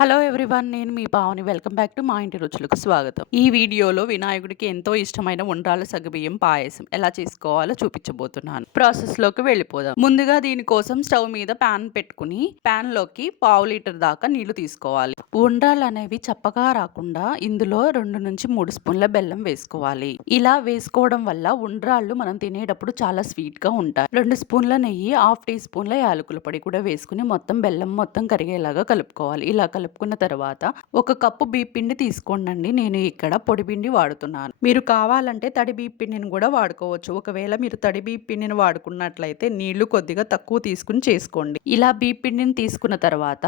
Hello everyone నేను మీ Pavani welcome back to మా ఇంటి రుచులకు స్వాగతం. ఈ వీడియోలో వినాయకుడికి ఎంతో ఇష్టమైన ఉండ్రాల సగబియ్యం పాయసం ఎలా చేసుకోవాలో చూపించబోతున్నాను. ప్రాసెస్లోకి వెళ్ళిపోదాం. ముందుగా దీనికోసం స్టవ్ మీద ప్యాన్ పెట్టుకుని ప్యాన్లోకి పావు లీటర్ దాకా నీళ్ళు తీసుకోవాలి. ఉండ్రాలు అనేవి చప్పగా రాకుండా ఇందులో రెండు నుంచి మూడు స్పూన్ల బెల్లం వేసుకోవాలి. ఇలా వేసుకోవడం వల్ల ఉండ్రాళ్ళు మనం తినేటప్పుడు చాలా స్వీట్గా ఉంటాయి. రెండు స్పూన్ల నెయ్యి హాఫ్ టీ స్పూన్ల యాలకుల పొడి కూడా వేసుకుని మొత్తం బెల్లం మొత్తం కరిగేలాగా కలుపుకోవాలి. ఇలా కలుపుకున్న తర్వాత ఒక కప్పు బీప్ పిండి తీసుకోండి నేను ఇక్కడ పొడి పిండి వాడుతున్నాను. మీరు కావాలంటే తడి బీప్ పిండిని కూడా వాడుకోవచ్చు. ఒకవేళ మీరు తడి బీప్ పిండిని వాడుకున్నట్లయితే నీళ్ళు కొద్దిగా తక్కువ తీసుకుని చేసుకోండి. ఇలా బీప్ పిండిని తీసుకున్న తర్వాత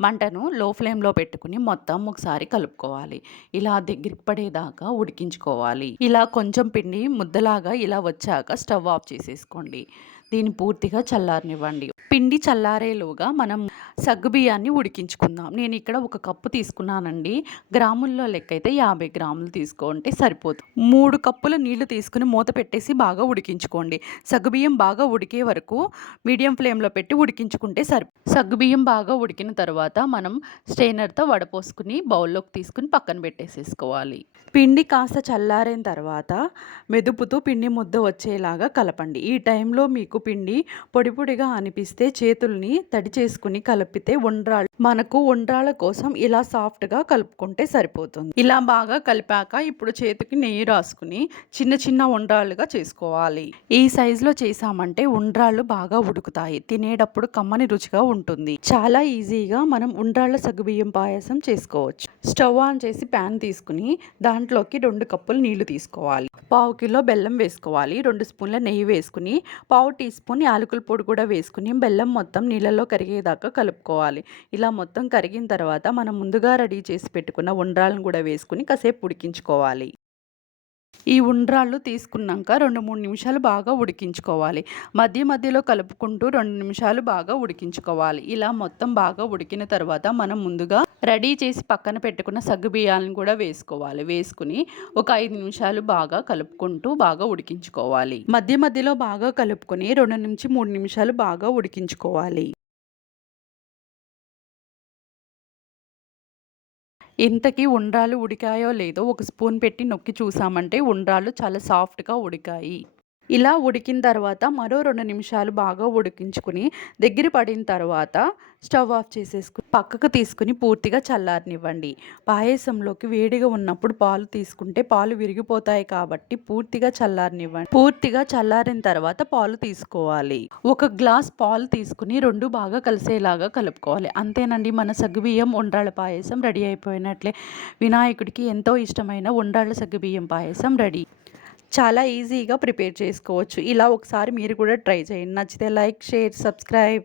మంటను లో ఫ్లేమ్లో పెట్టుకుని మొత్తం ఒకసారి కలుపుకోవాలి. ఇలా దగ్గరికి పడేదాకా ఉడికించుకోవాలి. ఇలా కొంచెం పిండి ముద్దలాగా ఇలా వచ్చాక స్టవ్ ఆఫ్ చేసేసుకోండి. దీన్ని పూర్తిగా చల్లారనివ్వండి. పిండి చల్లారేలోగా మనం సగ్గుబియ్యాన్ని ఉడికించుకుందాం. నేను ఇక్కడ ఒక కప్పు తీసుకున్నానండి. గ్రాముల్లో లెక్క అయితే యాభై గ్రాములు తీసుకుంటే సరిపోతుంది మూడు కప్పుల నీళ్ళు తీసుకుని మూత పెట్టేసి బాగా ఉడికించుకోండి. సగ్గుబియ్యం బాగా ఉడికే వరకు మీడియం ఫ్లేమ్లో పెట్టి ఉడికించుకుంటే సరి సగ్గుబియ్యం బాగా ఉడికిన తర్వాత మనం స్టెయినర్తో వడపోసుకుని బౌల్లోకి తీసుకుని పక్కన పెట్టేసేసుకోవాలి. పిండి కాస్త చల్లారిన తర్వాత మెదుపుతూ పిండి ముద్ద వచ్చేలాగా కలపండి. ఈ టైంలో మీకు పిండి పొడి పొడిగా అనిపిస్తే చేతుల్ని తడి చేసుకుని కలిపితే ఉండ్రాళ్ళు మనకు ఉండ్రాళ్ళు కోసం ఇలా సాఫ్ట్గా కలుపుకుంటే సరిపోతుంది. ఇలా బాగా కలిపాక ఇప్పుడు చేతికి నెయ్యి రాసుకుని చిన్న చిన్న ఉండ్రాలుగా చేసుకోవాలి. ఈ సైజులో చేసామంటే ఉండ్రాళ్ళు బాగా ఉడుకుతాయి. తినేటప్పుడు కమ్మని రుచిగా ఉంటుంది. చాలా ఈజీగా మనం ఉండ్రాళ్ళ సగ్గుబియ్యం పాయసం చేసుకోవచ్చు. స్టవ్ ఆన్ చేసి ప్యాన్ తీసుకుని దాంట్లోకి రెండు కప్పులు నీళ్ళు తీసుకోవాలి. పావు కిలో బెల్లం వేసుకోవాలి రెండు స్పూన్ల నెయ్యి వేసుకుని పావు టీ స్పూన్ యాలకుల పొడి కూడా వేసుకుని బెల్లం మొత్తం నీళ్ళలో కరిగేదాకా కలుపుకోవాలి. ఇలా మొత్తం కరిగిన తర్వాత మనం ముందుగా రెడీ చేసి పెట్టుకున్న ఉండ్రాలను కూడా వేసుకుని కాసేపు ఉడికించుకోవాలి. ఈ ఉండ్రాళ్ళు తీసుకున్నాక రెండు మూడు నిమిషాలు బాగా ఉడికించుకోవాలి. మధ్య మధ్యలో కలుపుకుంటూ రెండు నిమిషాలు బాగా ఉడికించుకోవాలి. ఇలా మొత్తం బాగా ఉడికిన తర్వాత మనం ముందుగా రెడీ చేసి పక్కన పెట్టుకున్న సగ్గు బియ్యాలను కూడా వేసుకోవాలి. వేసుకుని ఒక ఐదు నిమిషాలు బాగా కలుపుకుంటూ బాగా ఉడికించుకోవాలి. మధ్య మధ్యలో బాగా కలుపుకొని రెండు నుంచి మూడు నిమిషాలు బాగా ఉడికించుకోవాలి. ఇంతకీ ఉండ్రాలు ఉడికాయో లేదో ఒక స్పూన్ పెట్టి నొక్కి చూసామంటే ఉండ్రాలు చాలా సాఫ్ట్గా ఉడికాయి. ఇలా ఉడికిన తర్వాత మరో రెండు నిమిషాలు బాగా ఉడికించుకుని దగ్గర పడిన తర్వాత స్టవ్ ఆఫ్ చేసేసుకుని పక్కకు తీసుకుని పూర్తిగా చల్లారనివ్వండి. పాయసంలోకి వేడిగా ఉన్నప్పుడు పాలు తీసుకుంటే పాలు విరిగిపోతాయి కాబట్టి పూర్తిగా చల్లారనివ్వండి. పూర్తిగా చల్లారిన తర్వాత పాలు తీసుకోవాలి. ఒక గ్లాస్ పాలు తీసుకుని రెండు బాగా కలిసేలాగా కలుపుకోవాలి. అంతేనండి మన సగ్గుబియ్యం ఉండ్రాళ్ళ పాయసం రెడీ అయిపోయినట్లే. వినాయకుడికి ఎంతో ఇష్టమైన ఉండ్రాళ్ళ సగ్గుబియ్యం పాయసం రెడీ. చాలా ఈజీగా ప్రిపేర్ చేసుకోవచ్చు. ఇలా ఒకసారి మీరు కూడా ట్రై చేయండి. నచ్చితే లైక్ షేర్ సబ్స్క్రైబ్.